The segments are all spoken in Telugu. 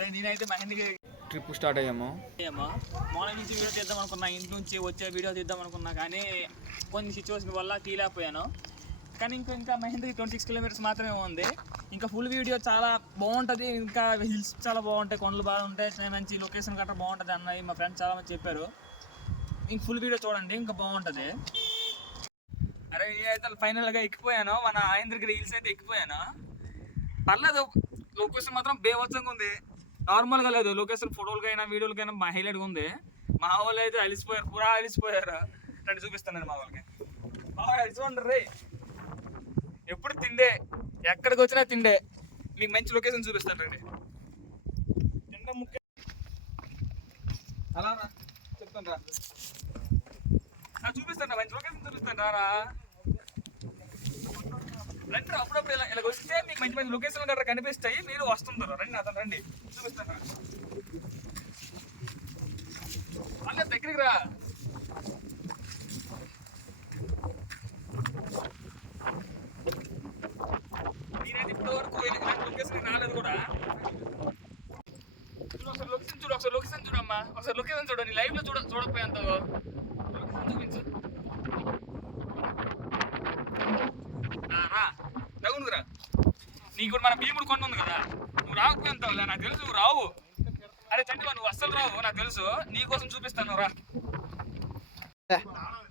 అదే నేనైతే మహేంద్రకి ట్రిప్ స్టార్ట్ అయ్యాము. మార్నింగ్ నుంచి వీడియో తీద్దాం అనుకున్నా, ఇంటి నుంచి వచ్చే వీడియో తీద్దాం అనుకున్నా, కానీ కొన్ని సిచ్యువేషన్ వల్ల తీయలేకపోయాను. కానీ ఇంకా మహేంద్రకి 26 కిలోమీటర్స్ మాత్రమే ఉంది. ఇంకా ఫుల్ వీడియో చాలా బాగుంటుంది, ఇంకా హిల్స్ చాలా బాగుంటాయి, కొండలు బాగుంటాయి, మంచి లొకేషన్ గట్రా బాగుంటుంది అన్నది మా ఫ్రెండ్స్ చాలా మంది చెప్పారు. ఇంక ఫుల్ వీడియో చూడండి, ఇంకా బాగుంటుంది. అరే నేనైతే ఫైనల్గా ఎక్కిపోయాను, మన మహేంద్రగిరి హిల్స్ అయితే ఎక్కిపోయాను. పర్లేదు, లొకేషన్ మాత్రం బేవచ్చంగా ఉంది, నార్మల్గా లేదు. లొకేషన్ ఫోటోలకైనా వీడియోలకైనా హైలైట్గా ఉంది. మా వాళ్ళు అయితే అలిసిపోయారు, పూరా అలిసిపోయారు. రండి చూపిస్తానండి మా వాళ్ళకి. చూడండి రే, ఎప్పుడు తిండే, ఎక్కడికి వచ్చినా తిండే. మీకు మంచి లొకేషన్ చూపిస్తాను రండి. తిండే ముఖ్యం, అలా రా చెప్తాను రా, చూపిస్తాను, మంచి లొకేషన్ చూపిస్తాను రా. రండి అప్పుడప్పుడు ఇలా వస్తే మీకు మంచి మంచి లొకేషన్ గట్రా కనిపిస్తాయి, మీరు వస్తుంటారు. రండి అతను రండి చూపిస్తాను. అలా దగ్గరికి రా. నేనైతే ఇప్పటి వరకు లొకేషన్ రాలేదు కూడా. ఒకసారి లొకేషన్ చూడమ్మా, ఒకసారి లొకేషన్ చూడ, నీ లైవ్ లో చూడకపోయేంత చూపించు. తగునురా, నీకు కూడా మన భీముడు కొండ ఉంది కదా, నువ్వు రాకపోయేంతావు, నాకు తెలుసు నువ్వు రావు. అరే చండివా, నువ్వు అస్సలు రావు, నాకు తెలుసు. నీకోసం చూపిస్తాను రా.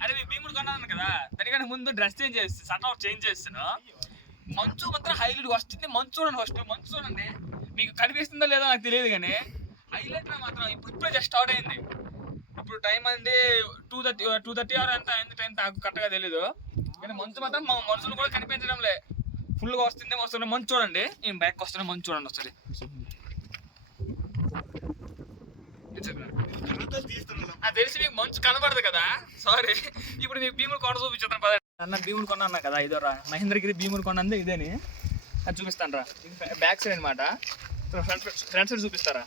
అరే మీ భీముడు కొన్నాను కదా, దానికంటే ముందు డ్రెస్ చేంజ్ చేస్తాను. మంచు మాత్రం హైలైట్ వస్తుంది. మంచు చూడండి, ఫస్ట్ మంచు చూడండి. మీకు కనిపిస్తుందో లేదో నాకు తెలియదు, కానీ హైలైట్ మాత్రం ఇప్పుడే జస్ట్ స్టార్ట్ అయింది. ఇప్పుడు టైం అంది 2:30 అవర్ ఎంత అయింది, టైం నాకు కరెక్ట్గా తెలీదు. కానీ మంచు మాత్రం మా మనుషులు కూడా కనిపించడం లే, ఫుల్గా వస్తున్న మంచు చూడండి. నేను బ్యాక్ వస్తున్న మంచు చూడండి వస్తుంది. తెలిసి మీకు మంచు కనబడదు కదా, సారీ. ఇప్పుడు మీకు భీముడు కొండ చూపించేస్తాను పదండి. అన్న భీముడు కొండ అన్నా కదా, ఇదో రా మహేంద్రగిరి భీముడు కొండ అందే ఇదేని. అది చూపిస్తాను రా, బ్యాక్ సైడ్ అనమాట. ఫ్రంట్ సైడ్ చూపిస్తారా.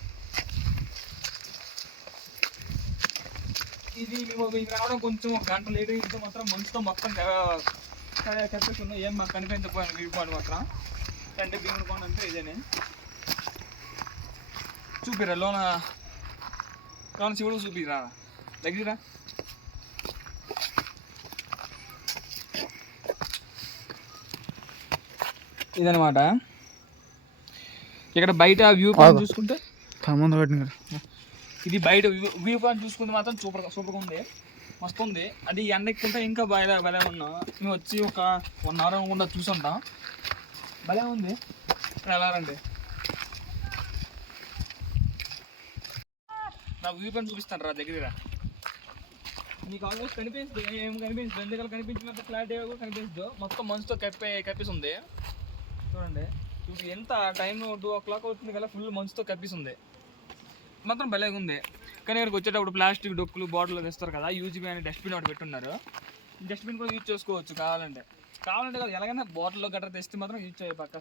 ఇది మీకు రావడం కొంచెం ఒక గంట లేట్ అయితే మాత్రం మంచుతో మొత్తం కనిపిస్తున్నాయి, ఏం మాకు కనిపించకపోయాను వ్యూ పాయింట్ మాత్రం. అంటే భీముడు కొండ అంటే ఇదేనే. చూపిరా లోన శివుడు చూపిరా, దగ్గర ఇదనమాట. ఇక్కడ బయట వ్యూ పాయింట్ చూసుకుంటే ఇది బయట వ్యూ పాయింట్ చూసుకుంటే మాత్రం సూపర్గా ఉంది, మస్తు ఉంది. అది ఎండ ఎక్కుంటే ఇంకా భలే ఉన్నాం. మేము వచ్చి ఒక 1 అవర్ అనుకుంటా చూసుంటాం, భలే ఉంది. ఎలా రండి నా వ్యూ పాయింట్ చూపిస్తాను రా, దగ్గర మీకు ఆల్మోస్ట్ కనిపిస్తుంది. ఏం కనిపించదు, ఎందుకలా కనిపించినంత క్లారిటీ కూడా కనిపించదు. మొత్తం మంచుతో కప్పిస్తుంది చూడండి. ఇప్పుడు ఎంత టైం 2 o'clock అవుతుంది కదా, ఫుల్ మంచుతో కప్పిస్తుంది, మాత్రం భలేగా ఉంది. కానీ ఇక్కడికి వచ్చేటప్పుడు ప్లాస్టిక్ డొక్కులు బాటిల్ తెస్తారు కదా, యూజ్బీ అని డస్ట్బిన్ ఒకటి పెట్టున్నారు. డస్ట్బిన్ కూడా యూజ్ చేసుకోవచ్చు కావాలంటే కదా. ఎలాగైనా బాటిల్లో గట్రా తెస్తే మాత్రం యూజ్ చేయాలి పక్క,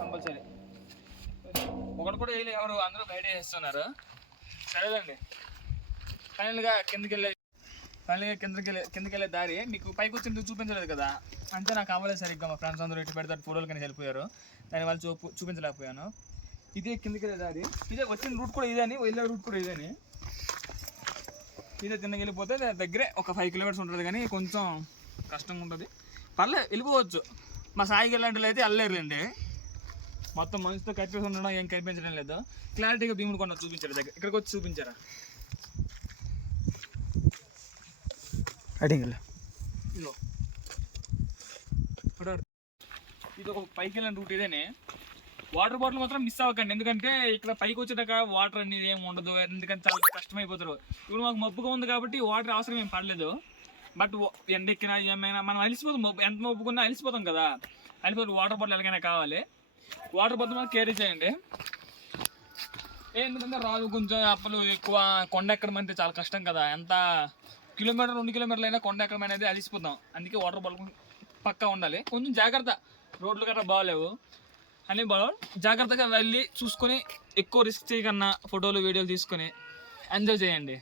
కంపల్సరీ. ఒకటి కూడా వేయలేదు ఎవరు, అందరూ బయట వేస్తున్నారు. సరేదండి, ఫైనల్గా కిందకి వెళ్ళే దారి మీకు పైకి వచ్చింది చూపించలేదు కదా, అంతే. నాకు అవ్వలేదు సరిగ్గా, మా ఫ్రెండ్స్ అందరూ ఇటు పెడతారు ఫోటోలు కానీ వెళ్ళిపోయారు, దాని వాళ్ళు చూపించలేకపోయాను. ఇదే కిందకి వెళ్ళే దారి, ఇదే వచ్చిన రూట్ కూడా ఇదే అని, వెళ్ళే రూట్ కూడా ఇదే అని. ఇదే కిందకి వెళ్ళిపోతే దగ్గరే ఒక 5 కిలోమీటర్స్ ఉంటుంది, కానీ కొంచెం కష్టంగా ఉంటుంది. పర్లేదు వెళ్ళిపోవచ్చు. మా సాయికి వెళ్ళంటే అయితే వెళ్ళలేరులేండి, మొత్తం మంచుతో కనిపిస్తూ ఉండడం ఏం కనిపించడం లేదు. క్లారిటీగా భీముడు కొండ చూపించారు, దగ్గర ఇక్కడికి వచ్చి చూపించారా. ఇది ఒక పైకి వెళ్ళిన రూట్ ఇదేనే. వాటర్ బాటిల్ మాత్రం మిస్ అవ్వకండి, ఎందుకంటే ఇక్కడ పైకి వచ్చేదాకా వాటర్ అనేది ఏమి ఉండదు, ఎందుకంటే చాలా కష్టమైపోతారు. ఇప్పుడు మాకు మబ్బుగా ఉంది కాబట్టి వాటర్ అవసరం ఏం పడలేదు. బట్ ఎండెక్కినా ఏమైనా మనం అలిసిపోతాం, ఎంత మబ్బుకున్నా అలిసిపోతాం కదా, అలిసిపోతే వాటర్ బాటిల్ ఎలాగైనా కావాలి. వాటర్ బాటిల్ మాత్రం క్యారీ చేయండి, ఎందుకంటే రాదు కొంచెం అప్పలు ఎక్కువ. కొండ ఎక్కడం అంటే చాలా కష్టం కదా, ఎంత 1-2 కిలోమీటర్లు అయినా కొండ ఎక్కడం అనేది అలిసిపోతాం. అందుకే వాటర్ బాటిల్ పక్కా ఉండాలి. కొంచెం జాగ్రత్త, రోడ్లు గట్రా బాగాలేవు అని జాగ్రత్తగా వెళ్ళి చూసుకొని, ఎక్కువ రిస్క్ చేయకన్నా ఫోటోలు వీడియోలు తీసుకొని ఎంజాయ్ చేయండి.